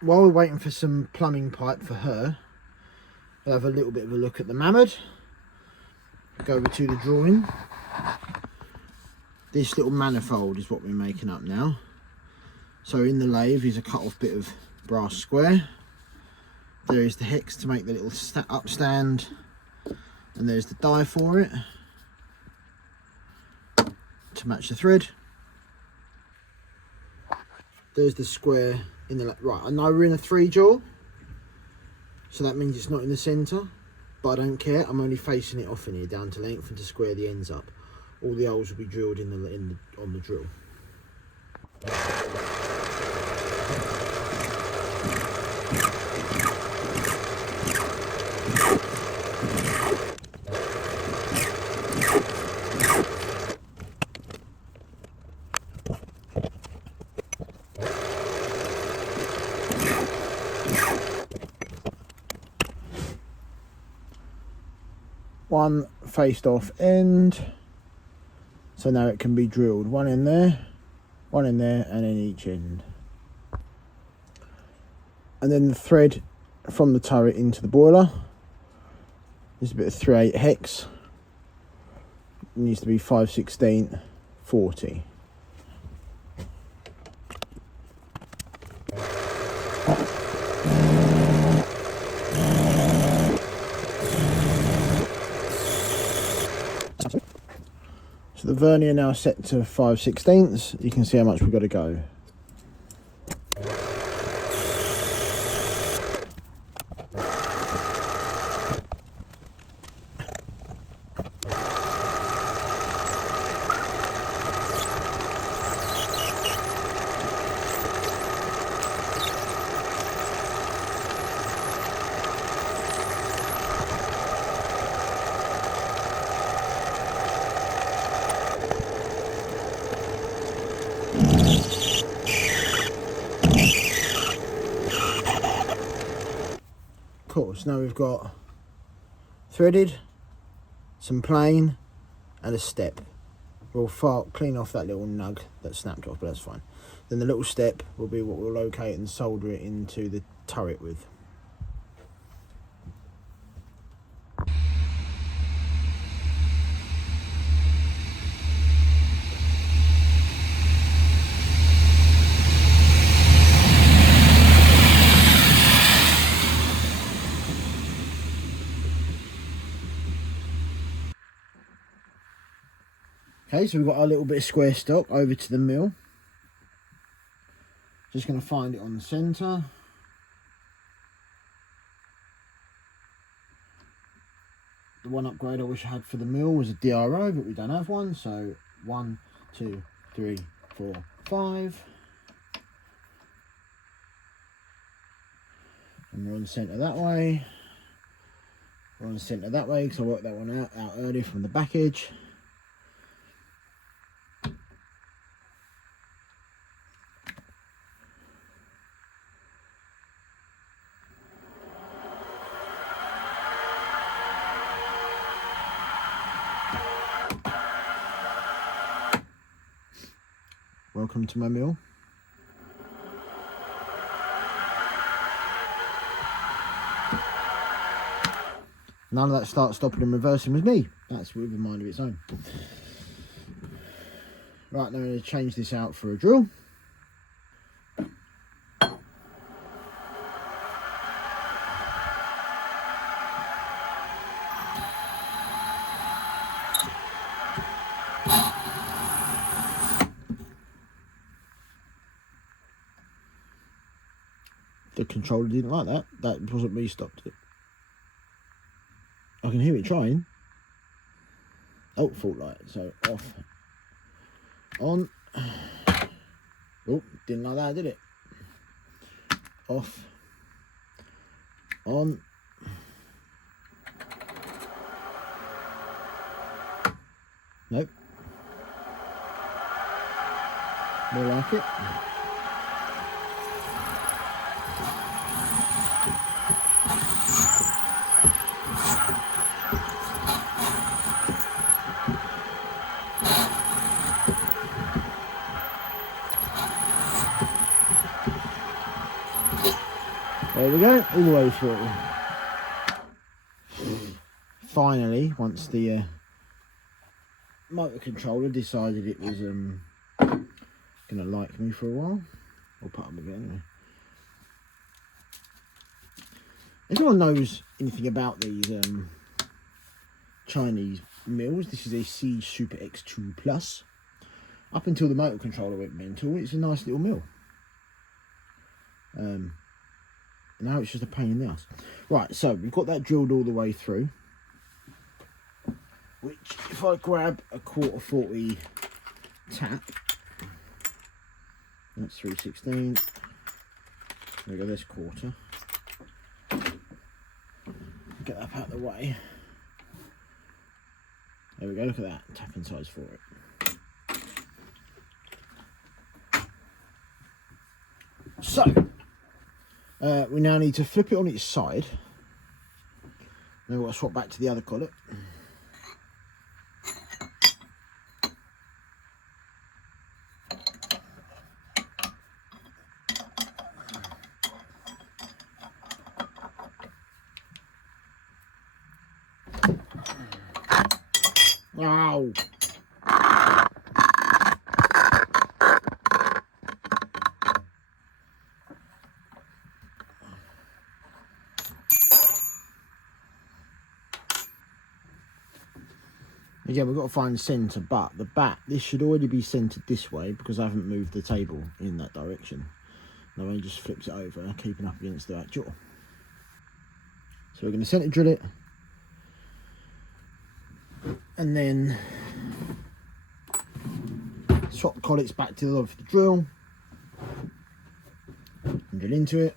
while we're waiting for some plumbing pipe for her, we'll have a little bit of a look at the Mamod. Go over to the drawing. This little manifold is what we're making up now. So in the lathe is a cut off bit of brass square. There is the hex to make the little upstand, and there's the die for it to match the thread. There's the square in the right. I know we're in a 3-jaw, so that means it's not in the centre, but I don't care. I'm only facing it off in here down to length and to square the ends up. All the holes will be drilled on the drill. One faced off end, so now it can be drilled. One in there, and in each end. And then the thread from the turret into the boiler. There's a bit of 3/8 hex. It needs to be 5/16 40. So the vernier now set to 5/16. You can see how much we've got to go. Cool, so now we've got threaded, some plain, and a step. We'll clean off that little nug that snapped off, but that's fine. Then the little step will be what we'll locate and solder it into the turret with. Okay, so we've got our little bit of square stock over to the mill. Just going to find it on the centre. The one upgrade I wish I had for the mill was a DRO, but we don't have one. So 1, 2, 3, 4, 5. And we're on the centre that way. We're on the centre that way because I worked that one out earlier from the back edge. Welcome to my mill. None of that start, stopping and reversing with me. That's with a mind of its own. Right, now I'm going to change this out for a drill. The controller didn't like that. That wasn't me stopped it. I can hear it trying. Oh, fault light. So off. On. Oh, didn't like that, did it? Off. On. Nope. More like it. There we go, all the way through. Finally, once the motor controller decided it was gonna like me for a while, we'll put them again anyway. If anyone knows anything about these Chinese mills, this is a C Super X2 Plus. Up until the motor controller went mental, it's a nice little mill. Now it's just a pain in the ass. Right, so we've got that drilled all the way through. Which, if I grab a 1/4 tap, that's 3/16. There we go, this 1/4. Get that out of the way. There we go, look at that, tapping size for it. So, we now need to flip it on its side. Then we've got to swap back to the other collet. Wow. Again, we've got to find the centre, but the back, this should already be centred this way because I haven't moved the table in that direction. And I've only just flipped it over, keeping up against the back jaw. So we're going to centre drill it. And then swap the collets back to the of the drill. And drill into it.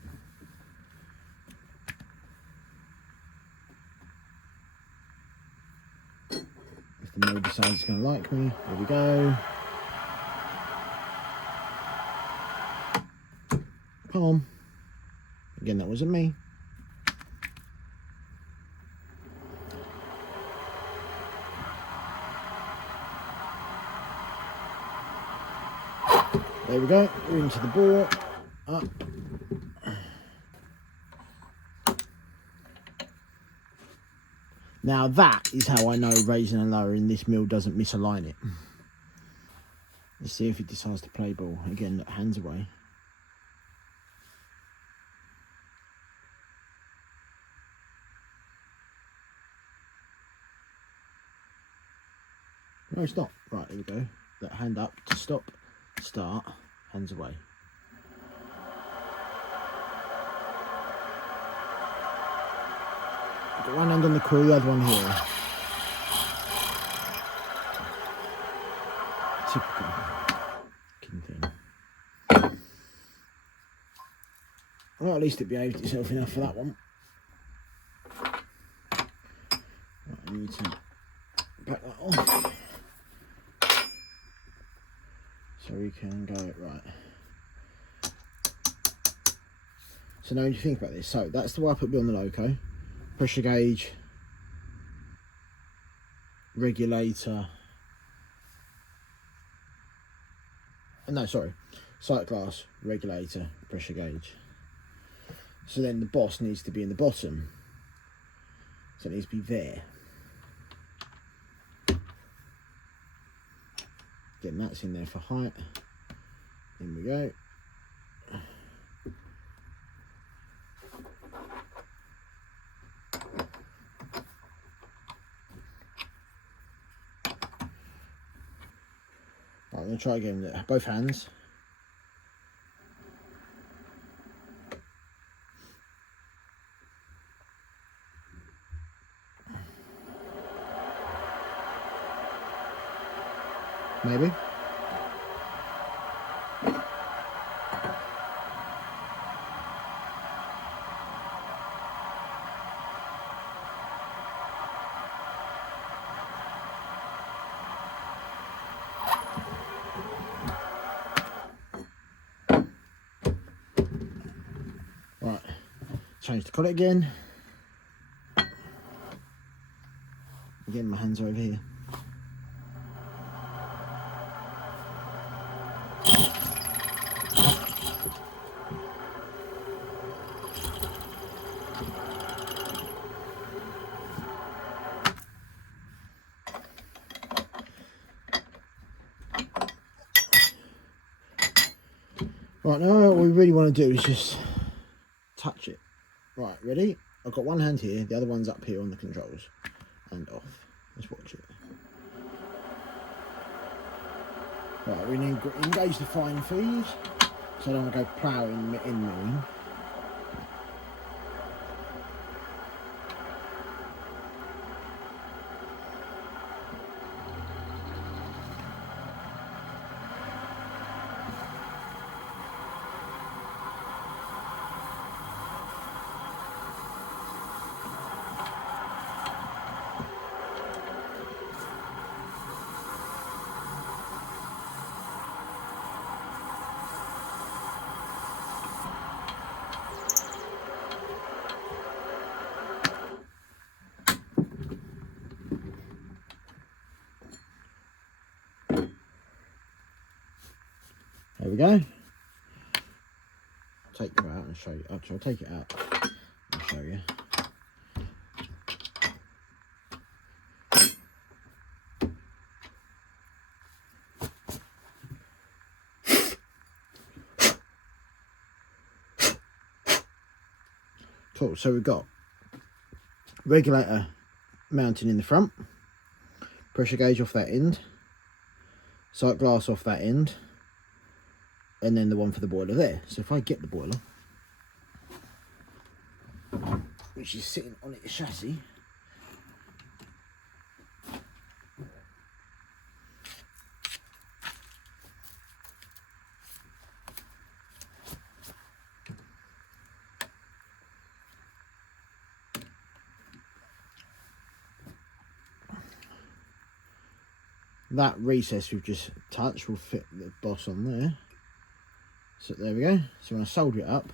If the mill decides it's going to like me, there we go. Come on. Again, that wasn't me. There we go, we're into the bore, up. Now that is how I know raising and lowering this mill doesn't misalign it. Let's see if it decides to play ball. Again, look, hands away. No, stop. Right, here we go. That hand up to stop, start, hands away. Got one hand on the quill, the other one here. Typical thing. Well, at least it behaved itself enough for that one. Right, I need to back that off. So we can go it right. So now you think about this. So that's the way I put it on the Loco. Pressure gauge, regulator. No, sorry. Sight glass, regulator, pressure gauge. So then the boss needs to be in the bottom. So it needs to be there. Again, that's in there for height. In we go. Right, I'm going to try again with both hands. Maybe. Right, change the collet again. Again, my hands are over here. Right, now what we really want to do is just touch it. Right, ready? I've got one hand here, the other one's up here on the controls. And off. Let's watch it. Right, we need to engage the fine feed, so I don't want to go ploughing in milling. There we go. Take it out and show you. Actually, I'll take it out and show you. Cool, so we've got regulator mounting in the front, pressure gauge off that end, sight glass off that end, and then the one for the boiler there. So if I get the boiler, which is sitting on its chassis, that recess we've just touched will fit the boss on there. So there we go. So when I solder it up,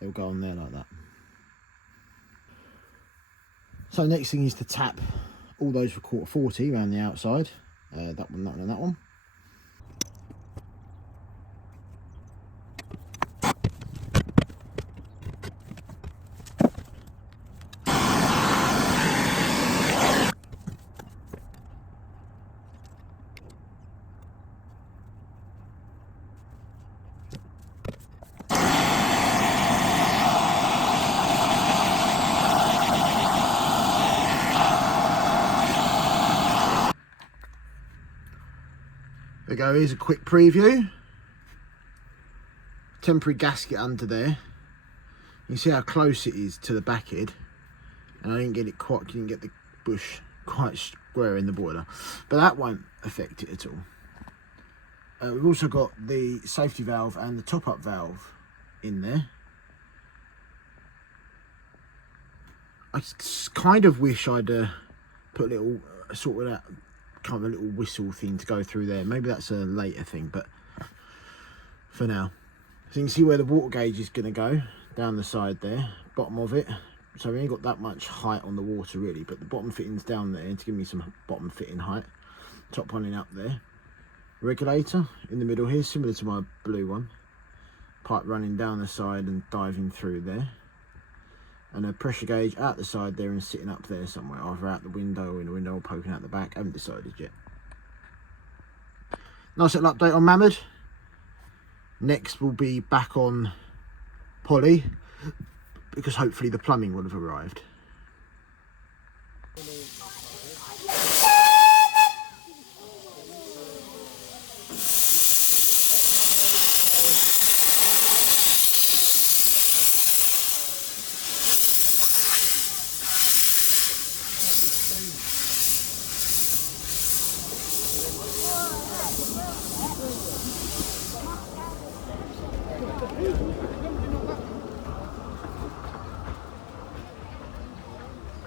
it'll go on there like that. So the next thing is to tap all those for 1/4 around the outside. That one, that one, and that one. There we go, here's a quick preview. Temporary gasket under there. You can see how close it is to the back head. And I didn't get it quite, didn't get the bush quite square in the boiler. But that won't affect it at all. We've also got the safety valve and the top-up valve in there. I kind of wish I'd put a little, sorted out, kind of a little whistle thing to go through there. Maybe that's a later thing, but for now. So you can see where the water gauge is going to go, down the side there, bottom of it. So we ain't got that much height on the water really, but the bottom fitting's down there to give me some bottom fitting height. Top one in up there. Regulator in the middle here, similar to my blue one. Pipe running down the side and diving through there. And a pressure gauge out the side there and sitting up there somewhere, either out the window or in the window or poking out the back. I haven't decided yet. Nice little update on Mamod. Next we'll be back on Poly, because hopefully the plumbing will have arrived.